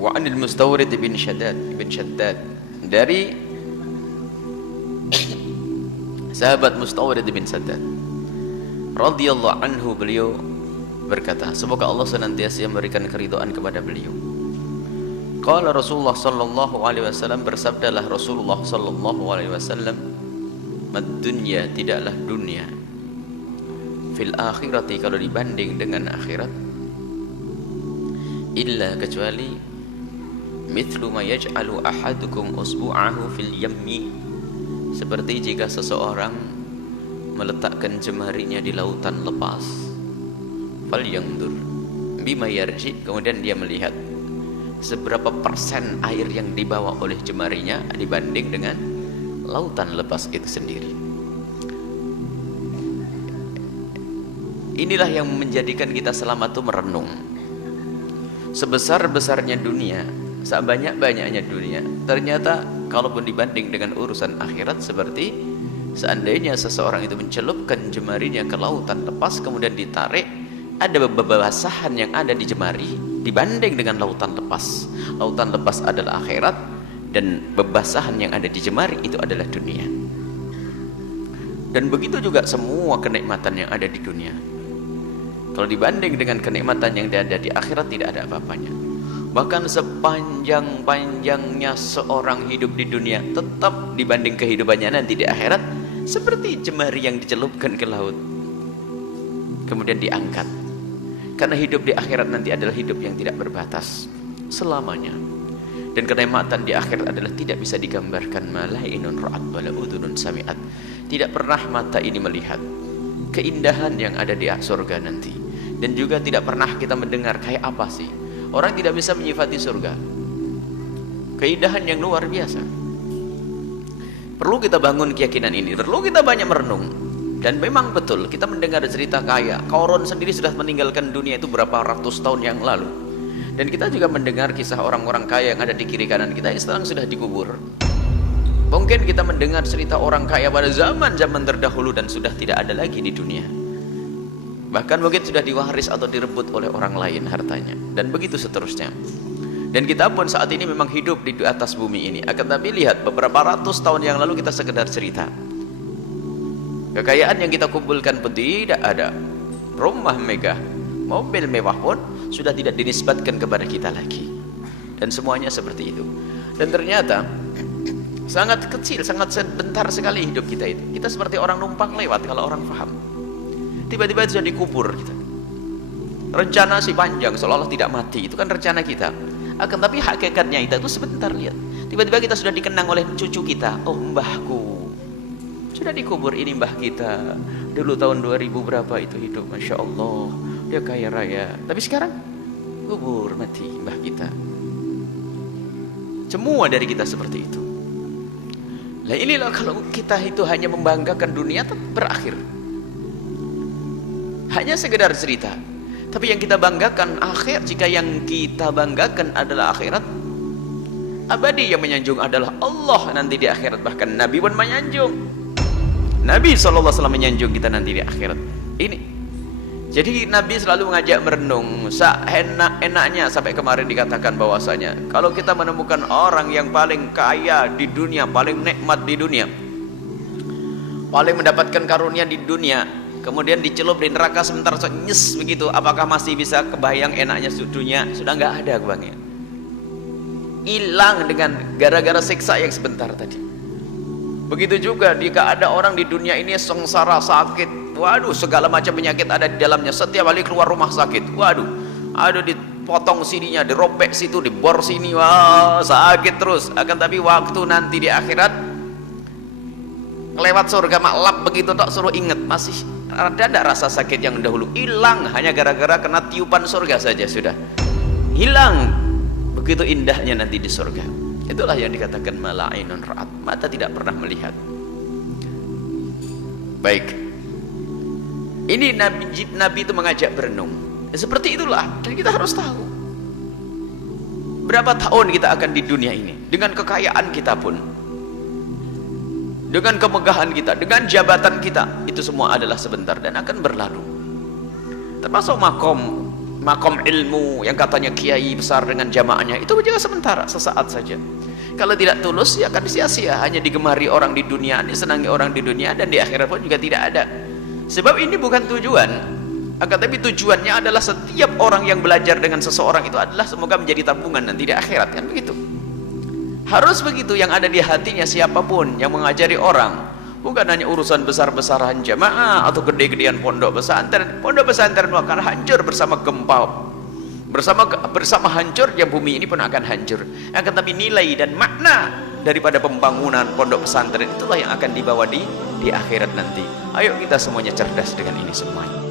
Wa anil Mustawrid bin Shaddad, dari sahabat Mustawrid bin Shaddad radhiyallahu anhu, beliau berkata, semoga Allah senantiasa memberikan keridhaan kepada beliau. Qala Rasulullah sallallahu alaihi wasallam, bersabdalah Rasulullah sallallahu alaihi wasallam, mad dunya, tidaklah dunia, fil akhirati, kalau dibanding dengan akhirat, illa, kecuali, mithlu ma yaj'alu ahadukum usbu'ahu fil yammi, seperti jika seseorang meletakkan jemarinya di lautan lepas, fal yandur bima yarji, kemudian dia melihat seberapa persen air yang dibawa oleh jemarinya dibanding dengan lautan lepas itu sendiri. Inilah yang menjadikan kita selama itu merenung. Sebesar-besarnya dunia, sebanyak-banyaknya dunia, ternyata kalaupun dibanding dengan urusan akhirat, seperti seandainya seseorang itu mencelupkan jemarinya ke lautan lepas, kemudian ditarik, ada bebasahan yang ada di jemari dibanding dengan lautan lepas. Lautan lepas adalah akhirat, dan bebasahan yang ada di jemari itu adalah dunia. Dan begitu juga semua kenikmatan yang ada di dunia, kalau dibanding dengan kenikmatan yang ada di akhirat, tidak ada apa-apanya. Bahkan sepanjang-panjangnya seorang hidup di dunia, tetap dibanding kehidupannya nanti di akhirat seperti jemari yang dicelupkan ke laut kemudian diangkat. Karena hidup di akhirat nanti adalah hidup yang tidak berbatas selamanya. Dan kenikmatan di akhirat adalah tidak bisa digambarkan. Malainun ra'at wala udhunun sami'at, tidak pernah mata ini melihat keindahan yang ada di surga nanti, dan juga tidak pernah kita mendengar kayak apa sih. Orang tidak bisa menyifati surga, keindahan yang luar biasa. Perlu kita bangun keyakinan ini, perlu kita banyak merenung. Dan memang betul, kita mendengar cerita kaya, Qarun sendiri sudah meninggalkan dunia itu berapa ratus tahun yang lalu. Dan kita juga mendengar kisah orang-orang kaya yang ada di kiri kanan kita yang sekarang sudah dikubur. Mungkin kita mendengar cerita orang kaya pada zaman-zaman terdahulu dan sudah tidak ada lagi di dunia. Bahkan mungkin sudah diwaris atau direbut oleh orang lain hartanya, dan begitu seterusnya. Dan kita pun saat ini memang hidup di atas bumi ini. Akan tapi lihat, beberapa ratus tahun yang lalu kita sekedar cerita. Kekayaan yang kita kumpulkan pun tidak ada. Rumah megah, mobil mewah pun sudah tidak dinisbatkan kepada kita lagi. Dan semuanya seperti itu. Dan ternyata sangat kecil, sangat sebentar sekali hidup kita itu. Kita seperti orang numpang lewat kalau orang paham. Tiba-tiba sudah dikubur kita. Rencana si panjang, seolah-olah tidak mati. Itu kan rencana kita. Akan tapi hakikatnya itu sebentar, lihat. Tiba-tiba kita sudah dikenang oleh cucu kita. Oh, mbahku sudah dikubur, ini mbah kita. Dulu tahun 2000 berapa itu hidup, Masya Allah, dia kaya raya. Tapi sekarang kubur, mati mbah kita. Semua dari kita seperti itu. Lah inilah kalau kita itu hanya membanggakan dunia, berakhir. Hanya sekedar cerita. Tapi yang kita banggakan akhir. Jika yang kita banggakan adalah akhirat, abadi yang menyanjung adalah Allah nanti di akhirat. Bahkan Nabi pun menyanjung. Nabi SAW menyanjung kita nanti di akhirat. Ini. Jadi Nabi selalu mengajak merenung. Enak-enaknya sampai kemarin dikatakan bahwasanya kalau kita menemukan orang yang paling kaya di dunia, paling nikmat di dunia, paling mendapatkan karunia di dunia, kemudian dicelup di neraka sebentar nyes begitu, apakah masih bisa kebayang enaknya dunia? Sudah nggak ada kebayangnya. Hilang dengan gara-gara siksa yang sebentar tadi. Begitu juga jika ada orang di dunia ini sengsara, sakit, waduh, segala macam penyakit ada di dalamnya. Setiap kali keluar rumah sakit, waduh, aduh, dipotong sininya, diropek situ, dibor sini, wah, sakit terus. Akan tapi waktu nanti di akhirat, lewat surga maklap begitu tak suruh ingat, masih ada tidak rasa sakit yang dahulu? Hilang, hanya gara-gara kena tiupan surga saja sudah hilang. Begitu indahnya nanti di surga. Itulah yang dikatakan malainun ra'at, mata tidak pernah melihat. Baik, ini Nabi itu mengajak berenung. Seperti itulah, dan kita harus tahu berapa tahun kita akan di dunia ini, dengan kekayaan kita pun, dengan kemegahan kita, dengan jabatan kita, itu semua adalah sebentar dan akan berlalu. Termasuk makom makom ilmu yang katanya kiai besar dengan jamaahnya, itu juga sementara, sesaat saja. Kalau tidak tulus ya akan sia-sia, hanya digemari orang di dunia, disenangi orang di dunia, dan di akhirat pun juga tidak ada. Sebab ini bukan tujuan, akan tapi tujuannya adalah setiap orang yang belajar dengan seseorang itu adalah semoga menjadi tabungan nanti di akhirat, kan begitu. Harus begitu yang ada di hatinya siapapun yang mengajari orang. Bukan hanya urusan besar-besaran jamaah atau gede-gedean pondok pesantren. Pondok pesantren akan hancur bersama gempa. Bersama hancurnya bumi ini pun akan hancur. Akan tapi nilai dan makna daripada pembangunan pondok pesantren itulah yang akan dibawa di akhirat nanti. Ayo kita semuanya cerdas dengan ini semuanya.